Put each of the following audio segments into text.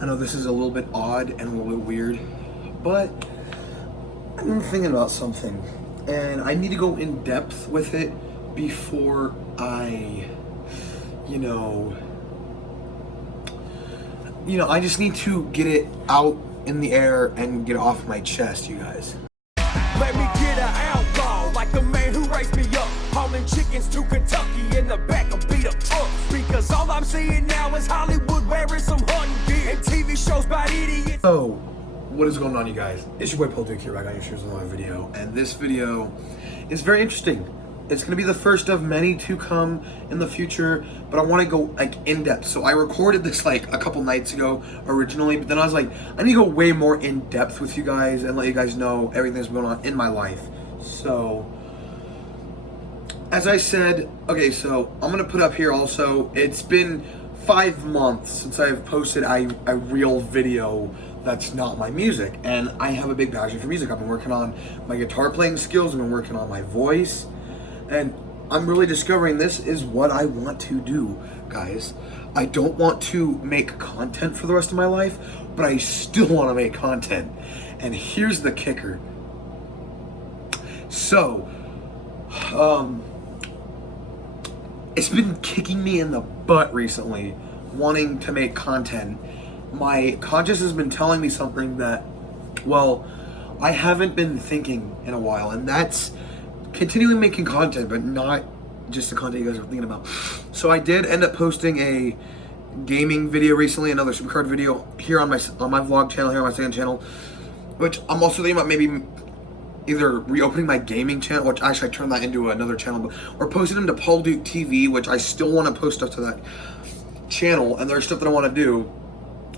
I know this is a little bit odd and a little bit weird, but I've been thinking about something and I need to go in depth with it before I, you know, I just need to get it out in the air and get it off my chest, you guys. Let me get an outlaw like the man who raised me up, hauling chickens to Kentucky in the back of beat up trucks. Because all I'm seeing now is Hollywood wearing some hunting gear and TV shows about idiots. So, what is going on, you guys? It's your boy Paul Duke here, back on your shoes with another video, and this video is very interesting. It's gonna be the first of many to come in the future, but I want to go like in depth. So I recorded this like a couple nights ago originally, but then I was like, I need to go way more in depth with you guys and let you guys know everything that's going on in my life. So, as I said, okay, so I'm gonna put up here also. It's been 5 months since I've posted a real video that's not my music, and I have a big passion for music. I've been working on my guitar playing skills. I've been working on my voice. And I'm really discovering this is what I want to do, guys. I don't want to make content for the rest of my life, but I still want to make content. And here's the kicker. So, it's been kicking me in the butt recently, wanting to make content. My conscience has been telling me something that, well, I haven't been thinking in a while, and that's continuing making content, but not just the content you guys are thinking about. So I did end up posting a gaming video recently, another Supercard video here on my vlog channel, here on my second channel, which I'm also thinking about maybe either reopening my gaming channel, which actually I turned that into another channel, or posting them to Paul Duke TV, which I still want to post stuff to that channel, and there's stuff that I want to do.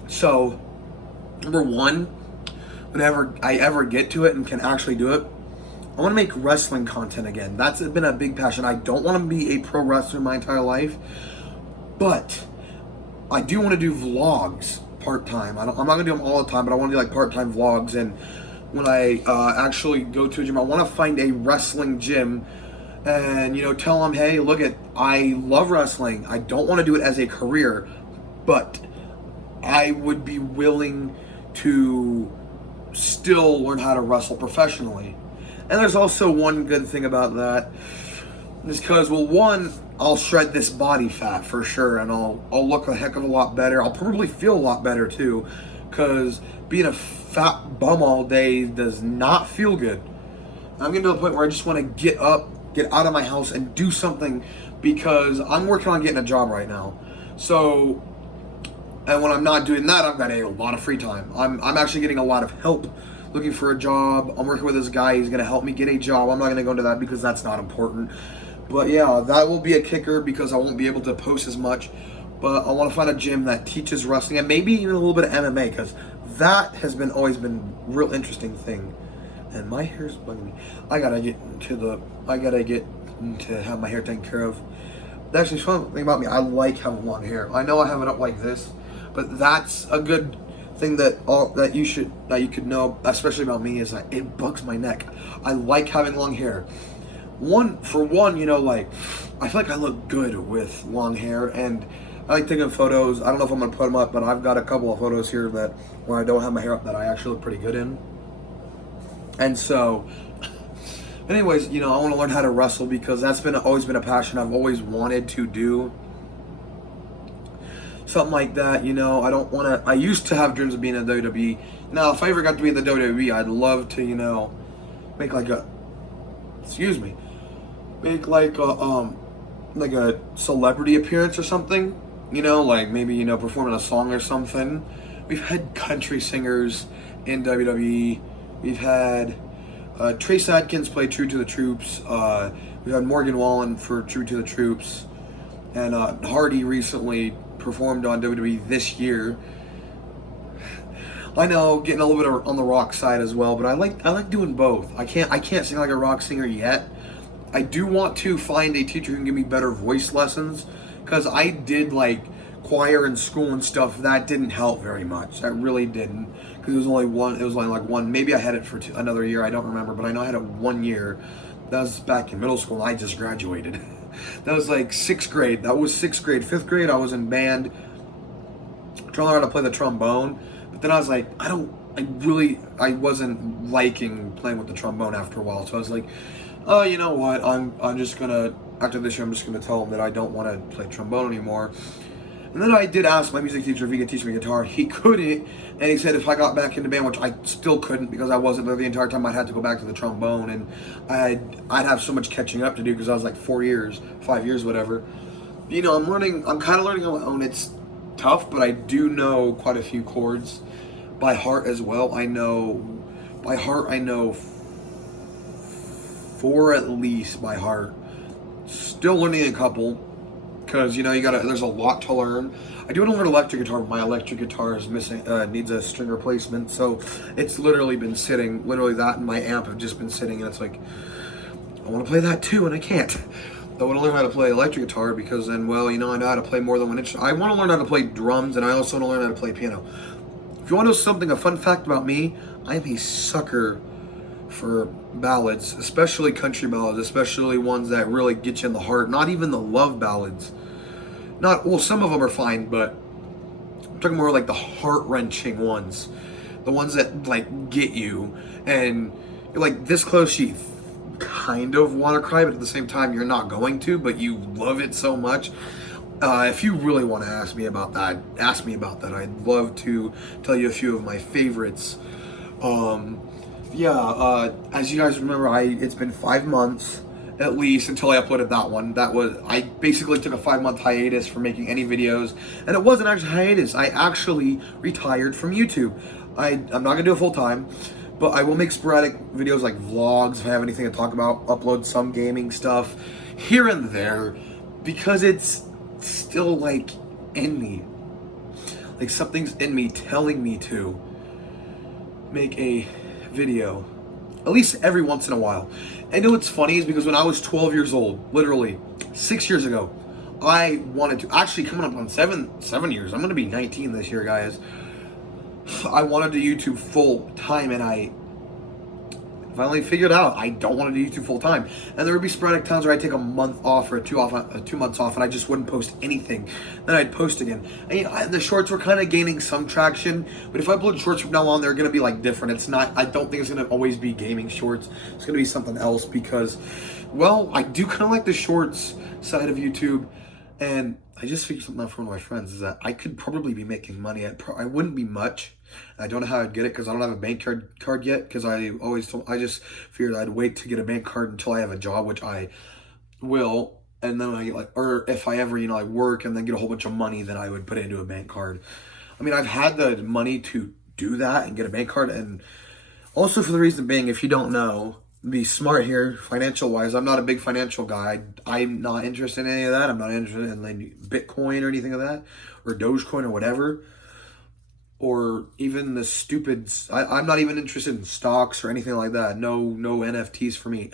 So, number one, whenever I ever get to it and can actually do it, I want to make wrestling content again. That's been a big passion. I don't want to be a pro wrestler my entire life, but I do want to do vlogs part-time. I'm not going to do them all the time, but I want to do like part-time vlogs. And when I actually go to a gym, I want to find a wrestling gym and, tell them, hey, look, I love wrestling. I don't want to do it as a career, but I would be willing to still learn how to wrestle professionally. And there's also one good thing about that, is because, well, one, I'll shred this body fat for sure, and I'll look a heck of a lot better. I'll probably feel a lot better too, because being a fat bum all day does not feel good. I'm getting to the point where I just want to get up, get out of my house, and do something, because I'm working on getting a job right now. So, and when I'm not doing that, I've got a lot of free time. I'm actually getting a lot of help looking for a job. I'm working with this guy. He's going to help me get a job. I'm not going to go into that because that's not important. But yeah, that will be a kicker because I won't be able to post as much. But I want to find a gym that teaches wrestling and maybe even a little bit of MMA, because that has always been a real interesting thing. And my hair's bugging me. I gotta get to have my hair taken care of. That's actually fun thing about me. I like having long hair. I know I have it up like this, but that's a good thing that you could know, especially about me, is that it bugs my neck. I like having long hair. For one, like, I feel like I look good with long hair, and I like taking photos. I don't know if I'm gonna put them up, but I've got a couple of photos here that where I don't have my hair up that I actually look pretty good in. And so, anyways, I want to learn how to wrestle because that's always been a passion I've always wanted to do. Something like that, I used to have dreams of being in WWE. Now, if I ever got to be in the WWE, I'd love to, make like a celebrity appearance or something, like maybe, performing a song or something. We've had country singers in WWE. We've had Trace Adkins play True to the Troops. We've had Morgan Wallen for True to the Troops. And Hardy recently performed on WWE this year. I know, getting a little bit on the rock side as well, but I like doing both. I can't sing like a rock singer yet. I do want to find a teacher who can give me better voice lessons, because I did like choir in school and stuff. That didn't help very much. That really didn't, because it was only like one. Maybe I had it for another year. I don't remember, but I know I had it 1 year. That was back in middle school, and I just graduated. That was like 6th grade. That was 6th grade. 5th grade, I was in band. to learn how to play the trombone. But then I was like, I wasn't liking playing with the trombone after a while. So I was like, oh, you know what? I'm just gonna, after this year, I'm just gonna tell him that I don't want to play trombone anymore. And then I did ask my music teacher if he could teach me guitar. He couldn't, and he said if I got back into band, which I still couldn't because I wasn't there the entire time, I'd have to go back to the trombone, and I'd have so much catching up to do because I was like 5 years, whatever. You know, I'm kind of learning on my own. It's tough, but I do know quite a few chords by heart as well. By heart, I know 4 at least by heart. Still learning a couple. Because, you know, there's a lot to learn. I do want to learn electric guitar, but my electric guitar is missing, needs a string replacement. So it's literally been sitting, that and my amp have just been sitting, and it's like, I want to play that too, and I can't. I want to learn how to play electric guitar because then, well, you know, I know how to play more than one instrument. I want to learn how to play drums, and I also want to learn how to play piano. If you want to know something, a fun fact about me, I am a sucker for ballads, especially country ballads, especially ones that really get you in the heart. Not even the love ballads. Some of them are fine, but I'm talking more like the heart-wrenching ones. The ones that, like, get you. And you're like this close, you kind of want to cry, but at the same time, you're not going to, but you love it so much. If you really want to ask me about that. I'd love to tell you a few of my favorites. As you guys remember, it's been 5 months at least until I uploaded that one. I basically took a 5-month hiatus from making any videos, and it wasn't actually a hiatus. I actually retired from YouTube. I'm not gonna do it full time, but I will make sporadic videos like vlogs if I have anything to talk about, upload some gaming stuff here and there, because it's still like in me. Like something's in me telling me to make a video at least every once in a while. And you know what's funny is because when I was 12 years old, literally 6 years ago, I wanted to, actually coming up on 7 years, I'm going to be 19 this year, guys. I wanted to YouTube full time, and I finally figured out I don't want to do YouTube full time. And there would be sporadic times where I'd take a month off or 2 months off, and I just wouldn't post anything. Then I'd post again. And you know, the shorts were kind of gaining some traction, but if I upload shorts from now on, they're going to be like different. I don't think it's going to always be gaming shorts. It's going to be something else because, well, I do kind of like the shorts side of YouTube. And I just figured something out for one of my friends is that I could probably be making money. I wouldn't be much. I don't know how I'd get it because I don't have a bank card yet, because I just figured I'd wait to get a bank card until I have a job, which I will, and then I get or if I ever, I work and then get a whole bunch of money, then I would put it into a bank card. I mean, I've had the money to do that and get a bank card, and also for the reason being, if you don't know, be smart here financial wise. I'm not a big financial guy. I'm not interested in any of that. I'm not interested in like Bitcoin or anything of that, or Dogecoin or whatever. Or even the stupid, I'm not even interested in stocks or anything like that. No NFTs for me.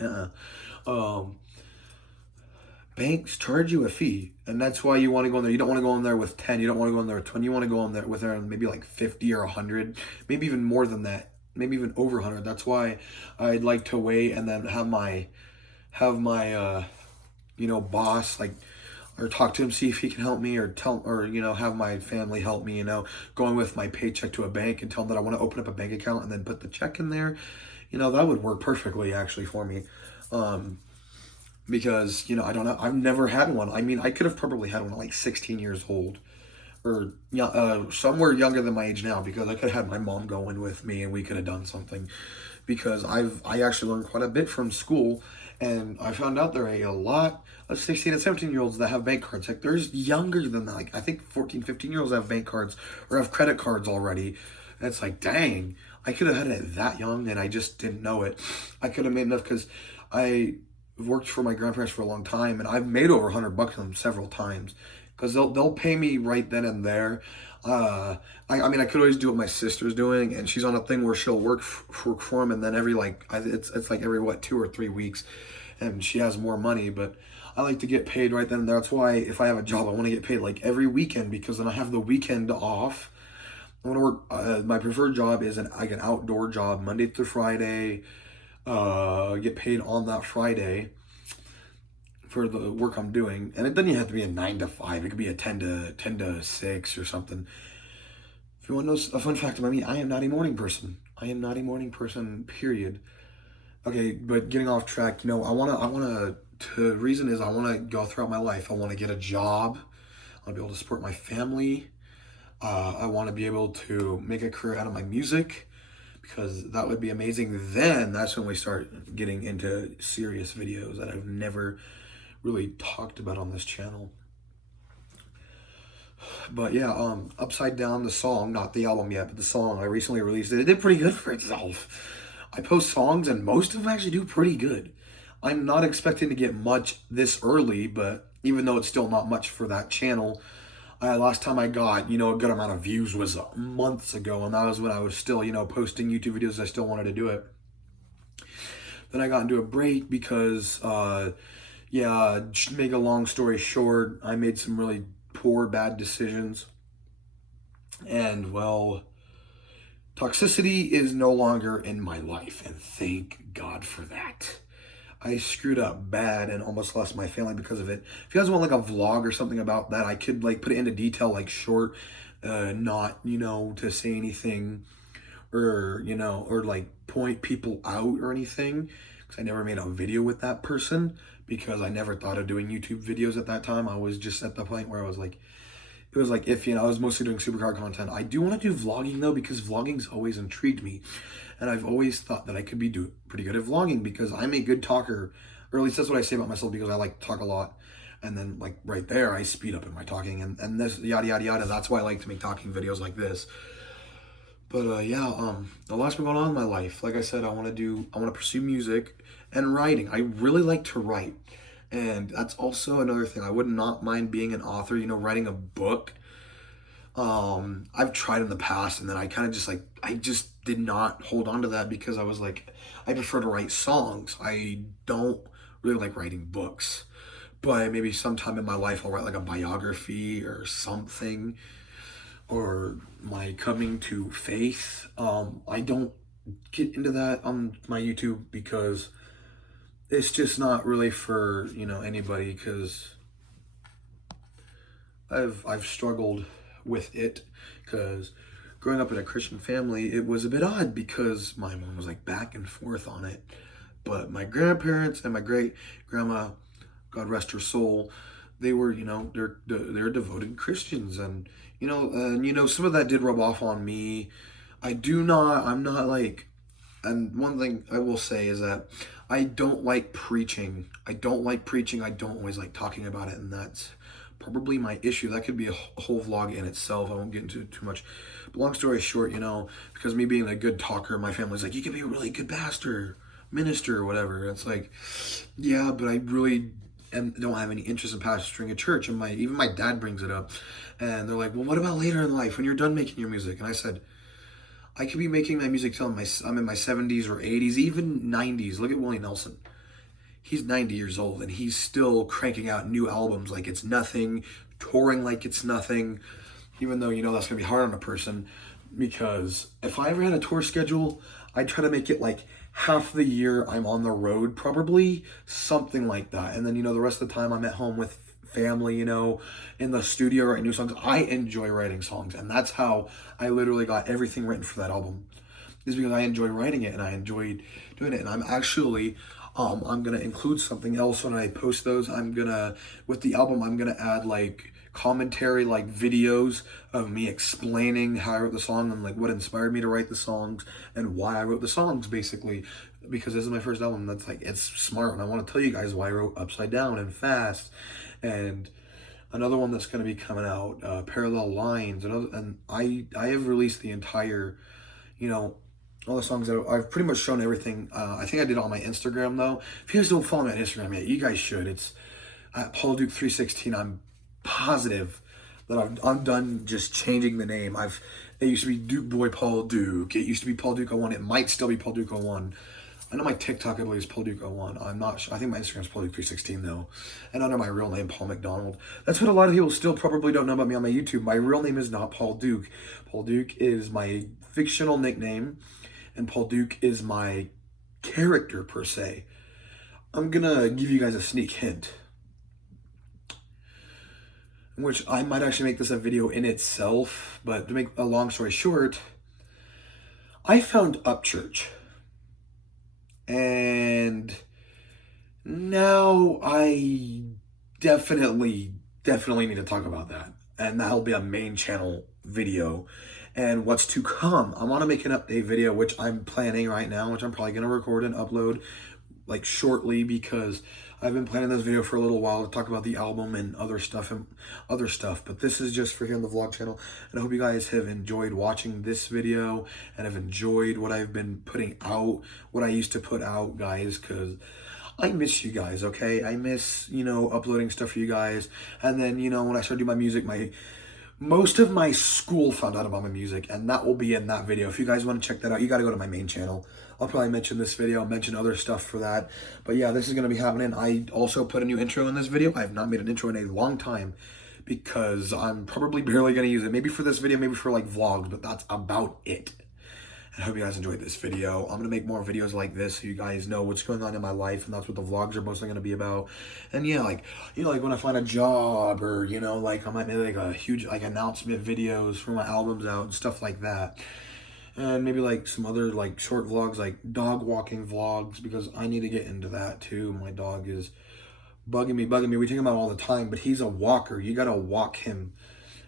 Banks charge you a fee, and that's why you want to go in there. You don't want to go in there with 10. You don't want to go in there with 20. You want to go in there with maybe like 50 or 100, maybe even more than that, maybe even over 100. That's why I'd like to wait and then have my boss or talk to him, see if he can help me, or have my family help me, going with my paycheck to a bank and tell them that I want to open up a bank account and then put the check in there. That would work perfectly actually for me. Because, I don't know, I've never had one. I mean, I could have probably had one at like 16 years old, or somewhere younger than my age now, because I could have had my mom going with me and we could have done something, because I actually learned quite a bit from school. And I found out there are a lot of 16 and 17 year olds that have bank cards. Like, there's younger than that. Like, I think 14, 15 year olds have bank cards or have credit cards already. And it's like, dang, I could have had it that young and I just didn't know it. I could have made enough because I worked for my grandparents for a long time, and I've made over $100 on them several times, because they'll pay me right then and there. I mean, I could always do what my sister's doing, and she's on a thing where she'll work for them, and then every it's like every 2 or 3 weeks, and she has more money. But I like to get paid right then and there. That's why if I have a job, I want to get paid like every weekend, because then I have the weekend off. I want to work. My preferred job is an outdoor job, Monday through Friday. Get paid on that Friday for the work I'm doing, and it doesn't have to be a 9 to 5. It could be a 10 to 6 or something. If you want to know a fun fact about me, I am not a morning person. I am not a morning person, period. Okay, but getting off track, the reason is I want to go throughout my life. I want to get a job. I want to be able to support my family. I want to be able to make a career out of my music, because that would be amazing. Then that's when we start getting into serious videos that I've never really talked about on this channel. But yeah, Upside Down, the song, not the album yet, but the song, I recently released it. It did pretty good for itself. I post songs and most of them actually do pretty good. I'm not expecting to get much this early, but even though it's still not much for that channel, last time I got, a good amount of views was months ago, and that was when I was still, posting YouTube videos. I still wanted to do it. Then I got into a break because, make a long story short, I made some really poor, bad decisions. And, well, toxicity is no longer in my life, and thank God for that. I screwed up bad and almost lost my family because of it. If you guys want like a vlog or something about that, I could like put it into detail, like short, not, to say anything or, or like point people out or anything, because I never made a video with that person, because I never thought of doing YouTube videos at that time. I was just at the point where I was like, it was like iffy, and I was mostly doing supercar content. I do want to do vlogging though, because vlogging's always intrigued me. And I've always thought that I could be pretty good at vlogging, because I'm a good talker, or at least that's what I say about myself, because I like to talk a lot. And then like right there, I speed up in my talking, and this yada, yada, yada. That's why I like to make talking videos like this. But a lot's been going on in my life. Like I said, I want to pursue music and writing. I really like to write. And that's also another thing. I would not mind being an author, writing a book. I've tried in the past, and then I kind of I just did not hold on to that, because I was like, I prefer to write songs. I don't really like writing books. But maybe sometime in my life I'll write like a biography or something, or my coming to faith. I don't get into that on my YouTube, because it's just not really for, anybody, because I've struggled with it, because growing up in a Christian family, it was a bit odd, because my mom was like back and forth on it. But my grandparents and my great grandma, God rest her soul, they were, they're devoted Christians, and some of that did rub off on me. I'm not like, and one thing I will say is that I don't like preaching. I don't always like talking about it, and that's probably my issue. That could be a whole vlog in itself. I won't get into it too much. But long story short, because me being a good talker, my family's like, you can be a really good pastor, minister, or whatever. It's like, yeah, but I really don't have any interest in pastoring a church. And even my dad brings it up, and they're like, well, what about later in life when you're done making your music? And I said, I could be making my music till I'm in my 70s or 80s, even 90s. Look at Willie Nelson. He's 90 years old, and he's still cranking out new albums like it's nothing, touring like it's nothing, even though, that's going to be hard on a person, because if I ever had a tour schedule, I'd try to make it like half the year I'm on the road, probably something like that. And then, the rest of the time I'm at home with family, in the studio writing new songs. I enjoy writing songs, and that's how I literally got everything written for that album, is because I enjoy writing it and I enjoyed doing it. And I'm actually I'm gonna include something else when I post those. With the album, I'm gonna add like commentary, like videos of me explaining how I wrote the song, and like what inspired me to write the songs and why I wrote the songs, basically, because this is my first album. That's like, it's smart, and I want to tell you guys why I wrote Upside Down and Fast, and another one that's going to be coming out, Parallel Lines, and I have released the entire, all the songs that I've pretty much shown everything. I think I did it on my Instagram though. If you guys don't follow me on Instagram yet, you guys should. It's at Paul Duke 316. I'm positive that I'm done just changing the name. It used to be Duke Boy Paul Duke. It used to be Paul Duke 01. It might still be Paul Duke 01. I know my TikTok, I believe, is Paul Duke 01. I'm not sure. I think my Instagram is Paul Duke 316 though. And under my real name, Paul McDonald. That's what a lot of people still probably don't know about me on my YouTube. My real name is not Paul Duke. Paul Duke is my fictional nickname, and Paul Duke is my character per se. I'm gonna give you guys a sneak hint. which I might actually make this a video in itself, but to make a long story short, I found Upchurch. And now I definitely need to talk about that. And that'll be a main channel video. And what's to come, I want to make an update video, which I'm planning right now, which I'm probably going to record and upload like shortly, because I've been planning this video for a little while to talk about the album and other stuff. But this is just for here on the vlog channel. And I hope you guys have enjoyed watching this video and have enjoyed what I've been putting out, what I used to put out, guys, because I miss you guys, okay? I miss, uploading stuff for you guys. And then, when I started doing my music, most of my school found out about my music, and that will be in that video. If you guys want to check that out, you got to go to my main channel. I'll probably mention this video, I'll mention other stuff for that. But yeah, this is going to be happening. I also put a new intro in this video. I have not made an intro in a long time because I'm probably barely going to use it. Maybe for this video, maybe for like vlogs, but that's about it. I hope you guys enjoyed this video. I'm going to make more videos like this so you guys know what's going on in my life, and that's what the vlogs are mostly going to be about. And yeah, like when I find a job, or, like I might make like a huge announcement videos for my albums out and stuff like that. And maybe like some other like short vlogs, like dog walking vlogs, because I need to get into that too. My dog is bugging me. We take him out all the time, but he's a walker. You got to walk him,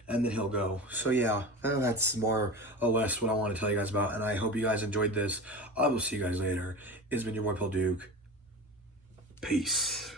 and then he'll go. So yeah, that's more or less what I want to tell you guys about, and I hope you guys enjoyed this. I will see you guys later. It's been your boy, Pill Duke. Peace.